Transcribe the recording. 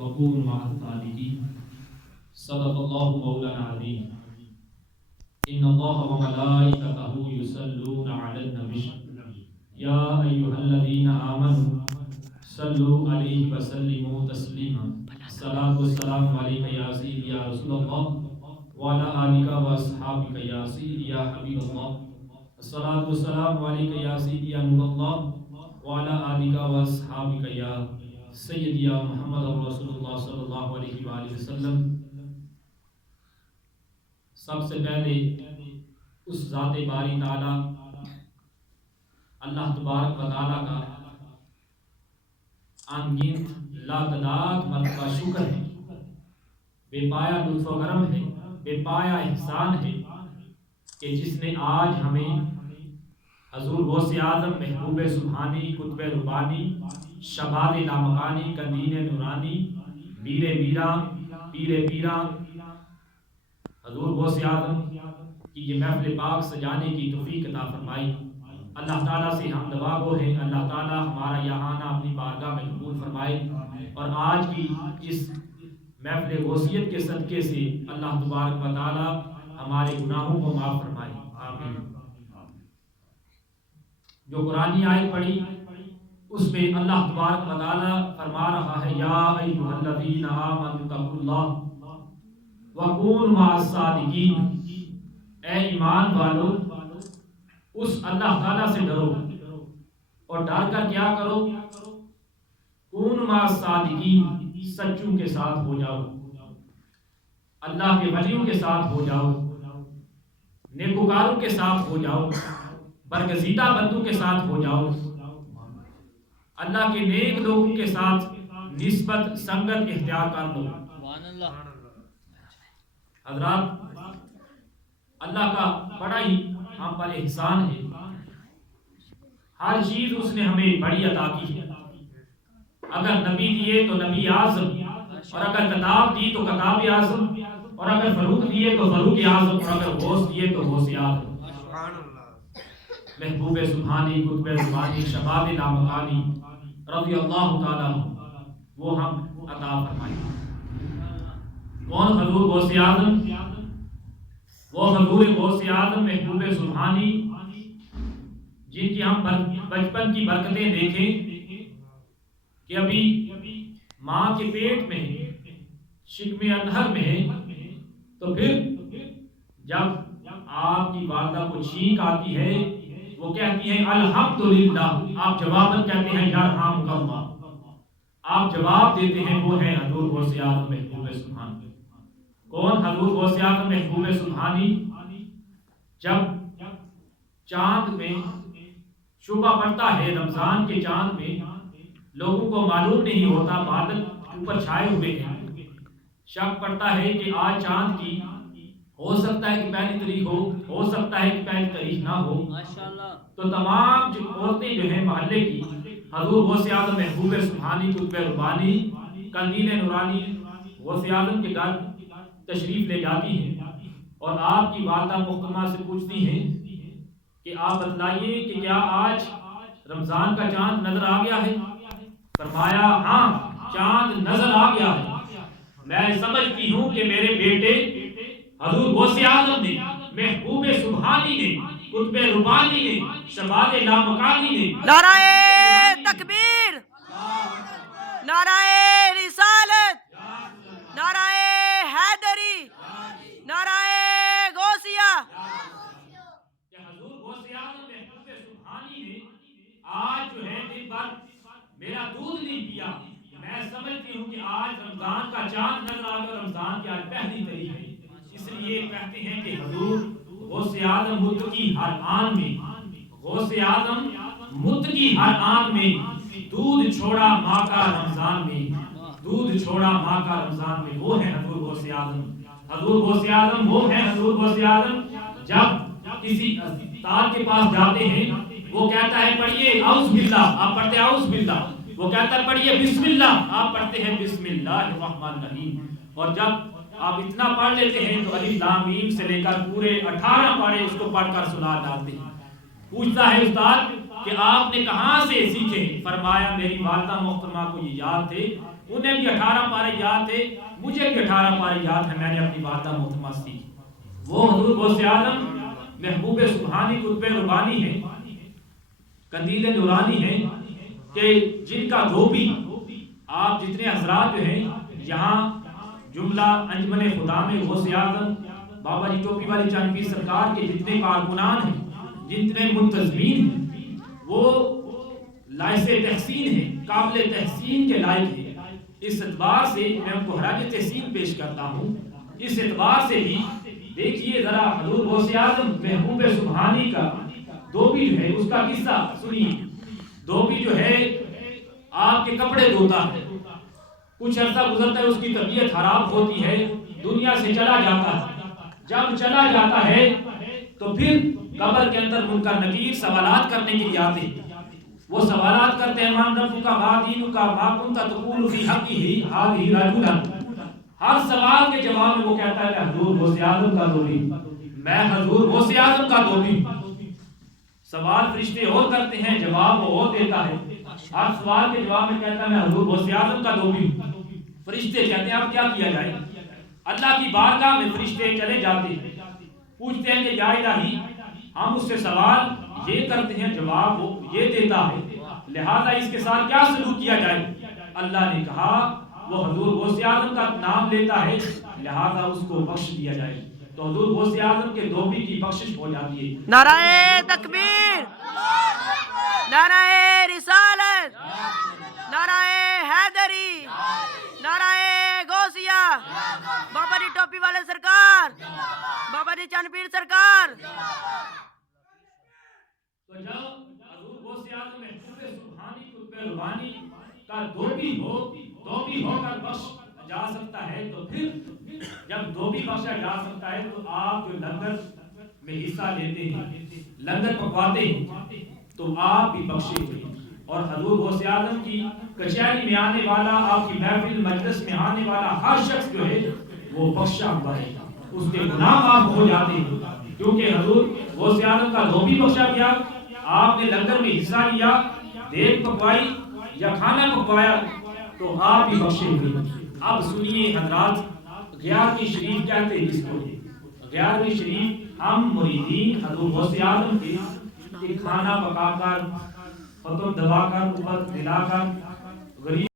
وكونوا مع الصادقين صدق الله مولانا العظيم إن الله وملائكته يصلون على النبي يا أيها الذين آمنوا صلوا عليه وسلموا تسليما الصلاة والسلام عليك يا سيدي يا رسول الله وعلى آلك وأصحابك يا سيدي يا حبيب الله الصلاة والسلام عليك يا سيدي يا نور الله وعلى آلك وأصحابك يا سيدي يا محمد رسول اللہ صلی اللہ علیہ وآلہ وسلم۔ سب سے پہلے اس ذات باری تعالیٰ اللہ تبارک و تعالیٰ کا انگنت لاتعداد مرتبہ شکر ہے، بے پایا لطف و کرم ہے، بے پایا احسان ہے کہ جس نے آج ہمیں حضور غوث اعظم محبوب سبحانی قطب ربانی شباب لامکانی قندیل نورانی میر میرا پیر پیرا حضور غوث اعظم کی یہ محفل پاک سجانے کی توفیق عطا فرمائی۔ اللہ تعالیٰ سے ہم دعا گو ہیں اللہ تعالیٰ ہمارا یہاں آنا اپنی بارگاہ میں قبول فرمائے، اور آج کی اس محفل غوثیت کے صدقے سے اللہ تبارک و تعالیٰ ہمارے گناہوں کو معاف فرمائے، آمین۔ جو قرآنی آیت پڑھی اس میں اللہ تبارک و تعالیٰ فرما رہا ہے یا ایھا الذین آمنوا اتقوا اللہ وکونوا مع الصادقین، اے ایمان والو اس اللہ تعالیٰ سے ڈرو اور ڈر کر کیا کرو، کونوا مع الصادقین، سچوں کے ساتھ ہو جاؤ، اللہ کے ولیوں کے ساتھ ہو جاؤ، نیکوکاروں کے ساتھ ہو جاؤ، برگزیدہ بندوں کے ساتھ ہو جاؤ، اللہ کے نیک لوگوں کے ساتھ نسبت سنگت اختیار کر لو۔ حضرات اللہ کا بڑا ہی ہم پر احسان ہے، ہر چیز اس نے ہمیں بڑی عطا کی ہے۔ اگر نبی دیے تو نبی اعظم، اور اگر کتاب دی تو کتاب اعظم، اور اگر فروغ دیے تو فروغ اعظم، اور اگر غوث دیے تو غوث اعظم۔ محبوب سبحانی قطب ربانی شباب لامکانی رضی اللہ تعالیٰ عنہ وہ ہم عطا فرمائے۔ کون حضور غوث اعظم؟ وہ حضور غوث اعظم محبوب سبحانی جن کی ہم بچپن کی برکتیں دیکھیں کہ ابھی ماں کے پیٹ میں شکم اطہر میں ہے، تو پھر جب آپ کی والدہ کو چھینک آتی ہے وہ کہتی ہیں الحمدللہ، آپ جواباً کہتے ہیں یرحمک اللہ، آپ جواب دیتے ہیں وہ ہے حضور غوث اعظم محبوب سبحانی۔ کون حضور غوث اعظم محبوب سبحانی؟ جب چاند میں شبہ پڑتا ہے، رمضان کے چاند میں لوگوں کو معلوم نہیں ہوتا، بادل اوپر چھائے ہوئے ہیں، شک پڑتا ہے کہ آج چاند کی ہو سکتا ہے کہ پہلی تاریخ ہو سکتا ہے کہ پہلی تاریخ نہ ہو، تو تمام جو عورتیں جو ہیں محلے کی حضور غوث اعظم محبوب سبحانی قطب ربانی قندیل نورانی غوث اعظم کے گھر تشریف لے جاتی ہیں، اور آپ کی والدہ محترمہ سے پوچھتی ہیں کہ آپ بتلائیے کہ کیا آج رمضان کا چاند نظر آ گیا ہے؟ فرمایا ہاں چاند نظر آ گیا ہے، میں سمجھتی ہوں کہ میرے بیٹے حضور غوث اعظم نے، محبوب سبحانی نے، قطب ربانی نے، شباب لامکانی نے نعرہ تکبیر، نعرہ رسالت، نعرہ حیدری، نعرہ غوثیہ، کہ حضور غوث اعظم محبوب سبحانی نے آج جو ہے دن بھر میرا دودھ نہیں پیا، میں سمجھتی ہوں کہ آج رمضان کا چاند نظر آ کر رمضان کی آج پہلی تاریخ ہے، اس لیے کہتے ہیں کہ حضور غوث اعظم متقی ہر آن میں، غوث اعظم متقی ہر آن میں، دودھ چھوڑا ماں کا رمضان میں، دودھ چھوڑا ماں کا رمضان میں، وہ ہے حضور غوث اعظم۔ حضور غوث اعظم وہ ہے حضور غوث اعظم جب کسی تار کے پاس جاتے ہیں وہ کہتا ہے پڑھیے اعوذ باللہ، آپ پڑھتے ہیں اعوذ باللہ، وہ کہتا ہے پڑھیے بسم اللہ، آپ پڑھتے ہیں بسم اللہ الرحمن الرحیم، اور جب آپ اتنا پڑھ لیتے ہیں تو الف لام میم سے لے کر پورے 18 پارے اس کو پڑھ کر سنا ڈالتے ہیں۔ پوچھتا ہے استاد کہ آپ نے کہاں سے سیکھے؟ فرمایا میری والدہ محترمہ کو یہ یاد تھے، انہیں بھی 18 18 پارے یاد تھے، مجھے بھی 18 پارے یاد ہیں، میں نے اپنی والدہ محترمہ سے سیکھی۔ وہ حضور غوث اعظم محبوب سبحانی قطب ربانی ہیں، قندیل نورانی ہیں، کہ جن کا دھوبی آپ جتنے حضرات جو ہیں یہاں جملہ انجمن خدا میں غوث اعظم بابا جی ٹوپی والی چاند پیر سرکار کے جتنے کارکنان ہیں، جتنے منتظمین ہیں، وہ لائق تحسین ہیں، قابل تحسین کے لائق ہیں۔ اس اعتبار سے میں ان کو خراج تحسین پیش کرتا ہوں۔ اس اعتبار سے بھی دیکھیے ذرا حضور غوث اعظم محبوب سبحانی کا دھوبی جو ہے اس کا قصہ سنیے۔ دھوبی جو ہے آپ کے کپڑے دھوتا ہے، کچھ عرصہ گزرتا ہے، اس کی طبیعت خراب ہوتی ہے، دنیا سے چلا جاتا ہے۔ جب چلا جاتا ہے تو پھر قبر کے اندر منکر نکیر سوالات کرنے کے لیے آتے ہیں۔ وہ سوالات کرتے ہیں، من ربک ما دینک ما کنت تقول فی حقہ ھذہ رجلا۔ ہر سوال کے جواب میں وہ کہتا ہے کہ حضور غوث اعظم کا دھوبی، میں حضور غوث اعظم کا دھوبی۔ سوال فرشتے اور کرتے ہیں، جواب وہ اور دیتا ہے۔ ہر سوال کے جواب میں کہتا ہے میں حضور غوث اعظم کا دھوبی ہوں۔ فرشتے کہتے ہیں اب کیا کیا جائے؟ اللہ کی بارگاہ میں فرشتے چلے جاتے ہیں، پوچھتے ہیں کہ یا الہی ہم اس سے سوال یہ کرتے ہیں، جواب وہ یہ دیتا ہے، لہذا اس کے ساتھ کیا سلوک کیا جائے؟ اللہ نے کہا وہ حضور غوث اعظم کا نام لیتا ہے، لہذا اس کو بخش دیا جائے۔ تو حضور غوث اعظم کے دھوبی کی بخشش ہو جاتی ہے۔ نعرہ تکبیر، نعرہ رسالت، نعرہ حیدری، نعرہ غوثیہ، بابا جی ٹوپی والے سرکار، بابا جی چاند پیر سرکار۔ تو جب حضور غوث اعظم محبوب سبحانی قطب ربانی کا دھوبی ہو کر بخش جا سکتا ہے، تو پھر جب دھوبی بخشا جا سکتا ہے تو آپ جو لنگر میں حصہ لیتے ہیں، لنگر پکواتے ہیں، تو آپ بھی بخشے ہوئے۔ اور حضور غوث اعظم کی کچہری میں آنے والا، آپ کی محفل مجلس میں آنے والا ہر شخص جو ہے وہ بخشا ہوا ہے، اس کے گناہ معاف ہو جاتے ہیں، کیونکہ حضور غوث اعظم کا دھوبی بخشا گیا، آپ نے لنگر میں حصہ لیا، دیگ پکوائی یا کھانا پکوایا، تو آپ بھی بخشے ہوئے۔ اب سنیے حضرات، 11ویں شریف کہتے ہیں جس کو، 11ویں شریف ہم مریدین حضور غوث اعظم کے کھانا پکا کر، ختم دبا کر، اوپر دلا کر، غریب